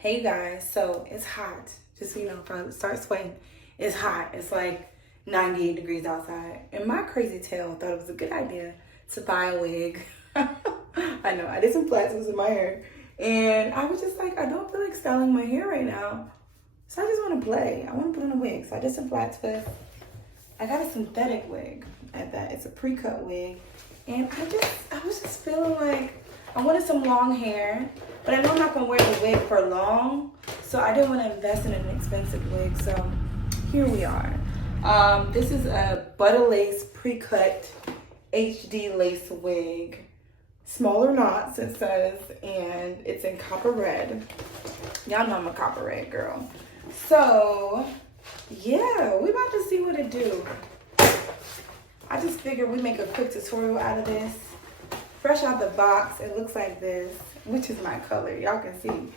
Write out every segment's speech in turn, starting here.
Hey guys, so it's hot. Just so you know, if I start sweating, it's hot. It's like 98 degrees outside. And my crazy tail thought it was a good idea to buy a wig. I know, I did some plaits in my hair. And I was just like, I don't feel like styling my hair right now. So I just want to play. I want to put on a wig. So I did some flat twists. I got a synthetic wig at that. It's a pre-cut wig. And I was just feeling like I wanted some long hair, but I know I'm not gonna wear the wig for long, so I didn't want to invest in an expensive wig. So here we are. This is a butter lace pre-cut HD lace wig, smaller knots it says, and it's in copper red. Y'all know I'm a copper red girl. So yeah, we about to see what it do. I just figured we make a quick tutorial out of this. Fresh out the box, it looks like this, which is my color. Y'all can see.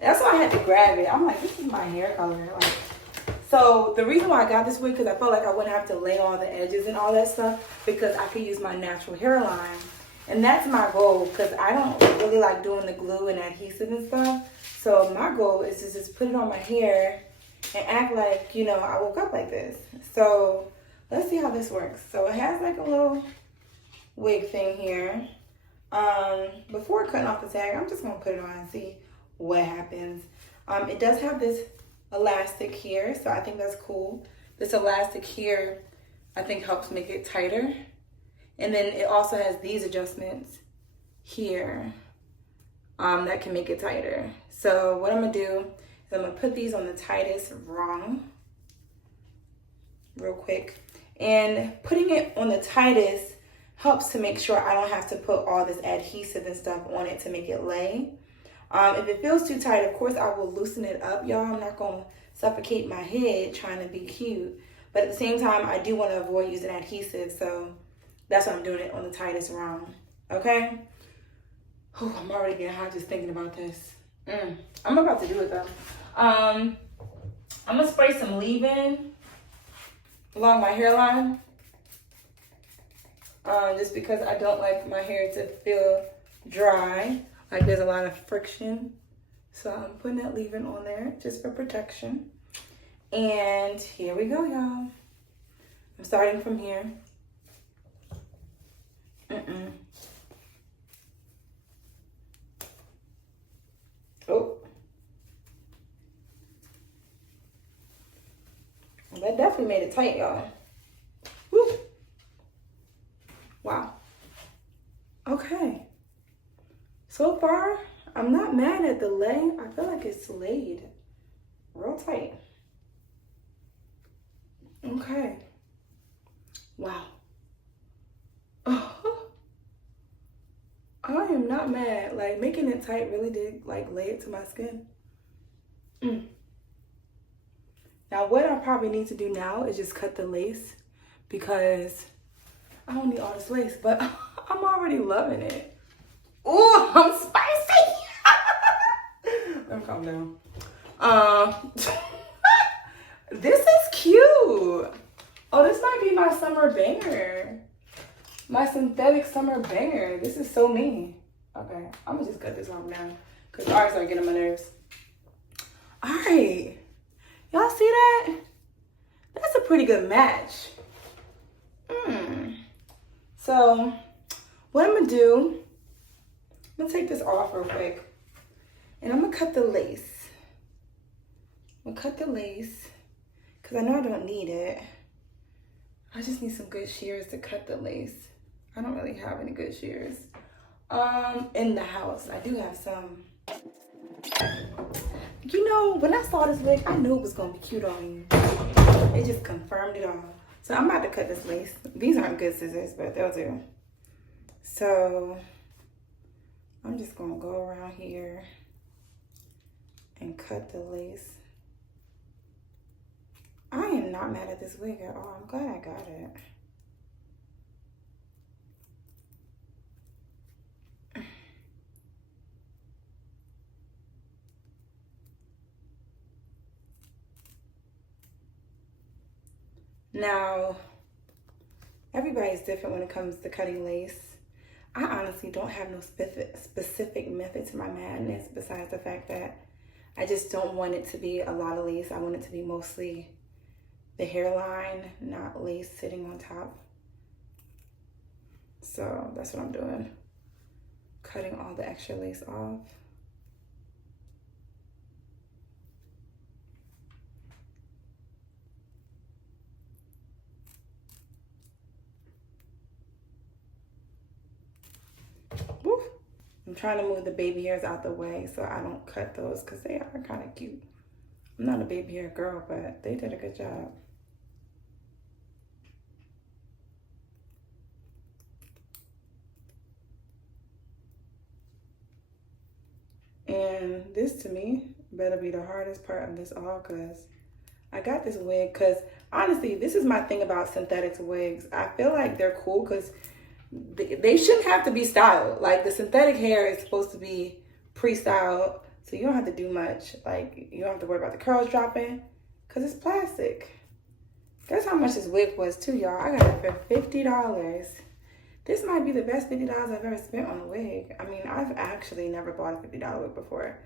That's why I had to grab it. I'm like, this is my hair color. Like, so the reason why I got this wig, because I felt like I wouldn't have to lay all the edges and all that stuff, because I could use my natural hairline. And that's my goal, because I don't really like doing the glue and adhesive and stuff. So my goal is to just put it on my hair and act like, you know, I woke up like this. So let's see how this works. So it has like a little wig thing here. Before cutting off the tag, I'm just gonna put it on and see what happens. It does have this elastic here, so I think that's cool. This elastic here, I think helps make it tighter. And then it also has these adjustments here that can make it tighter. So what I'm gonna do is I'm gonna put these on the tightest rung real quick. And putting it on the tightest helps to make sure I don't have to put all this adhesive and stuff on it to make it lay. If it feels too tight, of course, I will loosen it up, y'all. I'm not going to suffocate my head trying to be cute. But at the same time, I do want to avoid using adhesive, so that's why I'm doing it on the tightest round, okay? Whew, I'm already getting hot just thinking about this. I'm about to do it, though. I'm going to spray some leave-in along my hairline. Just because I don't like my hair to feel dry, like there's a lot of friction. So I'm putting that leave-in on there just for protection. And here we go, y'all. I'm starting from here. Oh. Well, that definitely made it tight, y'all. Woo. Wow. Okay. So far, I'm not mad at the lay. I feel like it's laid real tight. Okay. Wow. Oh, I am not mad. Like, making it tight really did, like, lay it to my skin. Now, what I probably need to do now is just cut the lace, because I don't need all this lace, but I'm already loving it. Ooh, I'm spicy. Let me calm down. This is cute. Oh, this might be my summer banger. My synthetic summer banger. This is so me. Okay, I'm gonna just cut this off now, because I already started getting on my nerves. All right, y'all see that? That's a pretty good match. So what I'm gonna do, I'm gonna take this off real quick, and I'm gonna cut the lace. I'm gonna cut the lace, because I know I don't need it. I just need some good shears to cut the lace. I don't really have any good shears in the house. I do have some. You know, when I saw this wig, I knew it was gonna be cute on you. It just confirmed it all. So I'm about to cut this lace. These aren't good scissors, but they'll do. So I'm just gonna go around here and cut the lace. I am not mad at this wig at all. I'm glad I got it. Now, everybody's different when it comes to cutting lace. I honestly don't have no specific method to my madness, besides the fact that I just don't want it to be a lot of lace. I want it to be mostly the hairline, not lace sitting on top. So that's what I'm doing. Cutting all the extra lace off. Woo. I'm trying to move the baby hairs out the way so I don't cut those because they are kind of cute. I'm not a baby hair girl, but they did a good job. And this to me better be the hardest part of this all because I got this wig because honestly, this is my thing about synthetic wigs. I feel like they're cool because they shouldn't have to be styled. Like the synthetic hair is supposed to be pre-styled, so you don't have to do much. Like you don't have to worry about the curls dropping because it's plastic. Guess how much this wig was too, y'all? I got it for $50. This might be the best $50 I've ever spent on a wig. I mean, I've actually never bought a $50 wig before.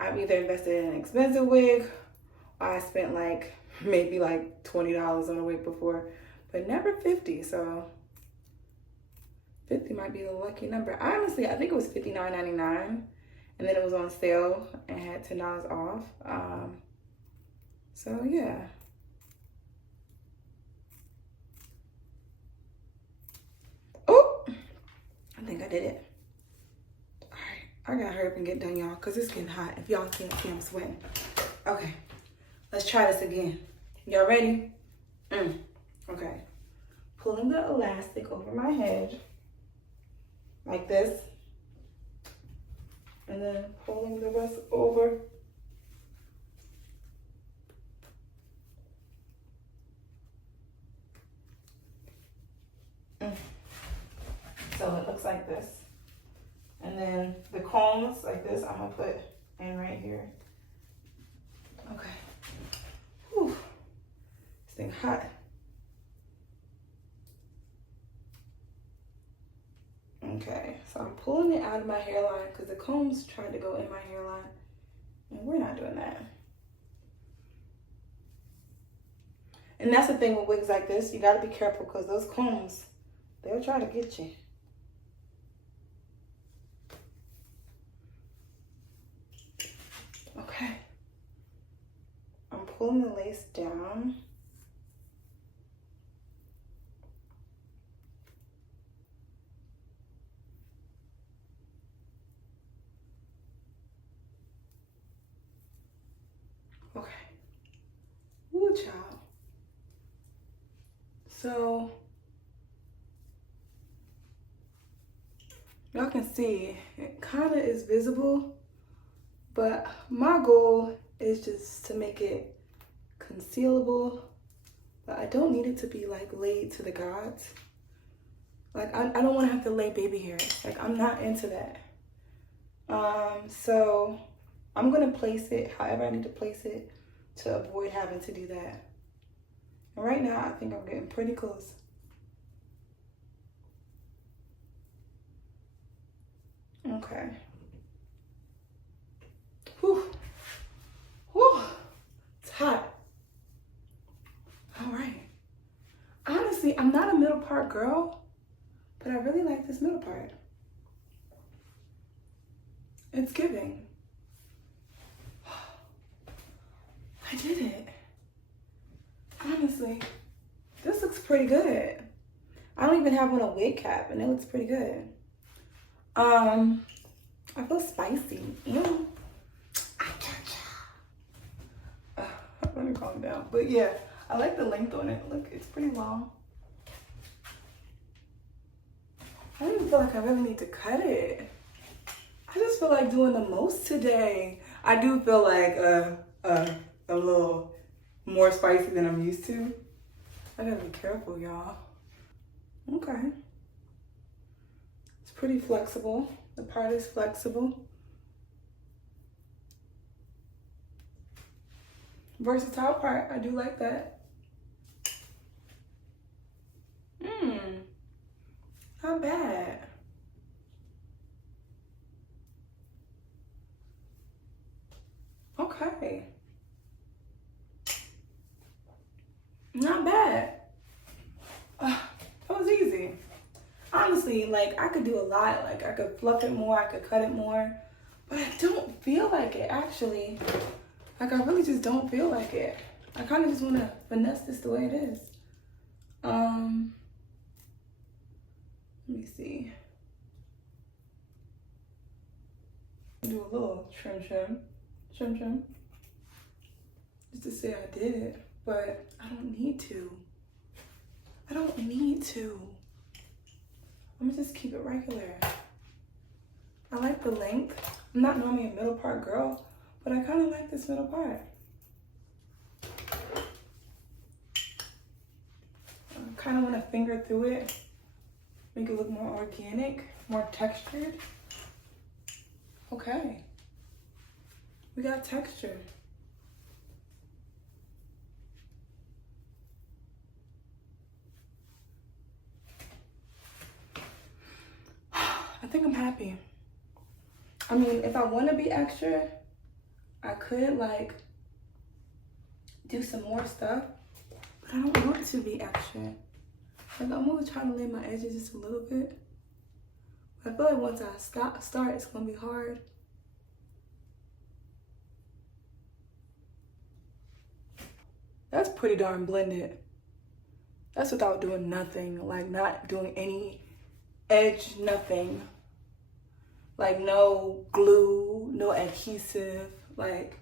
I've either invested in an expensive wig or I spent like maybe like $20 on a wig before, but never 50. So 50 might be the lucky number. Honestly, I think it was $59.99 and then it was on sale and had $10 off. So yeah. Oh, I think I did it. All right, I gotta hurry up and get done, y'all, because it's getting hot. If y'all can't see, I'm sweating. Okay, let's try this again. Y'all ready? Okay. Pulling the elastic over my head, like this. And then pulling the rest over. So it looks like this. And then the combs like this, I'm gonna put in right here. Okay. Whew. This thing hot. Okay, so I'm pulling it out of my hairline because the combs tried to go in my hairline. And we're not doing that. And that's the thing with wigs like this, you gotta be careful because those combs, they'll try to get you. Okay. I'm pulling the lace down. Okay. Ooh, child. So, y'all can see it kind of is visible, but my goal is just to make it concealable, but I don't need it to be like laid to the gods. Like I don't want to have to lay baby hairs. Like I'm not into that. So I'm gonna place it however I need to place it to avoid having to do that. And right now I think I'm getting pretty close. Okay. Whew. Whew. It's hot. All right. Honestly, I'm not a middle part girl, but I really like this middle part. It's giving. I did it. Honestly, this looks pretty good. I don't even have on a wig cap and it looks pretty good. I feel spicy. Ew. Let me calm down. But yeah, I like the length on it. Look, it's pretty long. I don't even feel like I really need to cut it. I just feel like doing the most today. I do feel like a little more spicy than I'm used to. I gotta be careful, y'all. Okay. It's pretty flexible. The part is flexible. Versatile part, I do like that. Not bad. Okay. Not bad. That was easy. Honestly, like, I could do a lot. Like, I could fluff it more, I could cut it more. But I don't feel like it, actually. Like, I really just don't feel like it. I kind of just want to finesse this the way it is. Let me see. Do a little trim. Just to say I did it. But I don't need to. I'm gonna just keep it regular. I like the length. I'm not normally a middle part girl, but I kind of like this middle part. I kind of want to finger through it, make it look more organic, more textured. Okay, we got texture. I think I'm happy. I mean, if I want to be extra, I could like do some more stuff, but I don't want to be extra. Like, I'm gonna try to lay my edges just a little bit. But I feel like once I start, it's gonna be hard. That's pretty darn blended. That's without doing nothing, like not doing any edge, nothing. Like no glue, no adhesive. Like,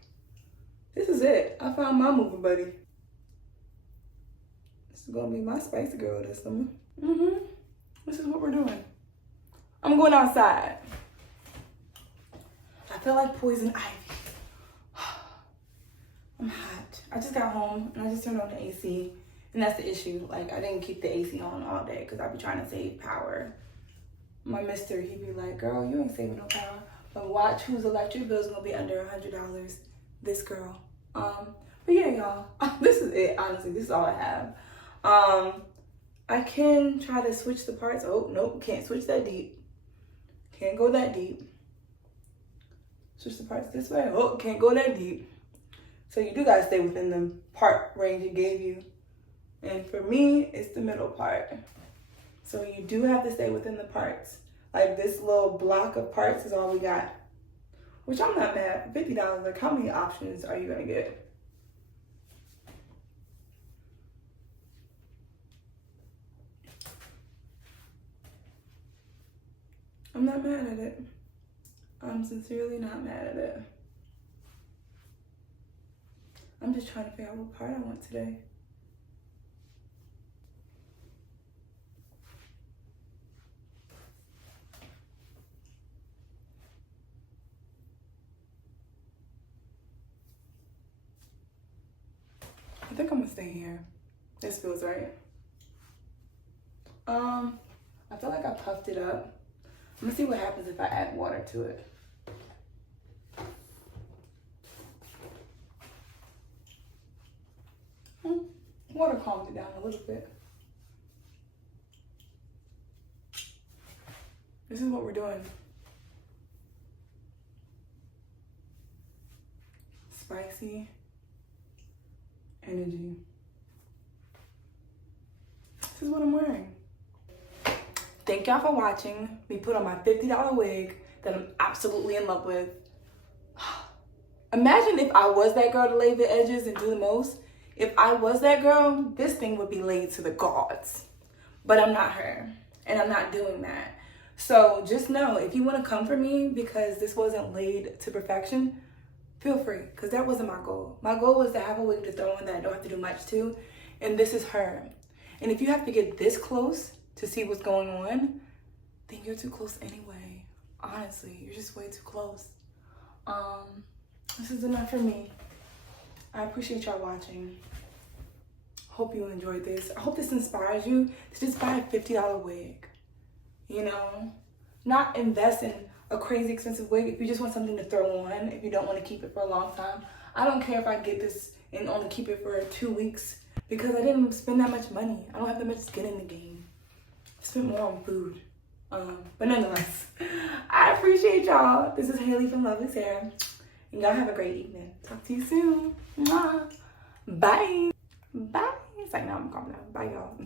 this is it. I found my moving buddy. This is gonna be my spicy girl this summer. This is what we're doing. I'm going outside. I feel like poison ivy. I'm hot. I just got home and I just turned on the AC. And that's the issue. Like, I didn't keep the AC on all day because I be trying to save power. My mister, he be like, girl, you ain't saving no power. But watch whose electric bill's gonna be under $100. This girl. But yeah, y'all. This is it, honestly. This is all I have. I can try to switch the parts. Oh, nope, can't switch that deep. Can't go that deep. Switch the parts this way. Oh, can't go that deep. So you do gotta stay within the part range it gave you. And for me, it's the middle part. So you do have to stay within the parts. Like, this little block of parts is all we got. Which I'm not mad. $50, like, how many options are you gonna get? I'm not mad at it. I'm sincerely not mad at it. I'm just trying to figure out what part I want today. I think I'm gonna stay here. This feels right. I feel like I puffed it up. I'm gonna see what happens if I add water to it. Water calmed it down a little bit. This is what we're doing. Spicy energy. This is what I'm wearing. Thank y'all for watching me put on my $50 wig that I'm absolutely in love with. Imagine if I was that girl to lay the edges and do the most. If I was that girl, this thing would be laid to the gods. But I'm not her, and I'm not doing that. So just know, if you want to come for me because this wasn't laid to perfection, feel free, because that wasn't my goal. My goal was to have a wig to throw on that I don't have to do much to, and this is her. And if you have to get this close to see what's going on, then you're too close anyway. Honestly, you're just way too close. This is enough for me. I appreciate y'all watching. Hope you enjoyed this. I hope this inspires you to just buy a $50 wig. You know, not invest in a crazy expensive wig if you just want something to throw on, if you don't want to keep it for a long time. I don't care if I get this and only keep it for 2 weeks because I didn't spend that much money. I don't have that much skin in the game. I spent more on food. But nonetheless, I appreciate y'all. This is Haley from Lovely's Hair. And y'all have a great evening. Talk to you soon. Mwah. Bye. Bye. It's like, no, I'm calm down. Bye, y'all.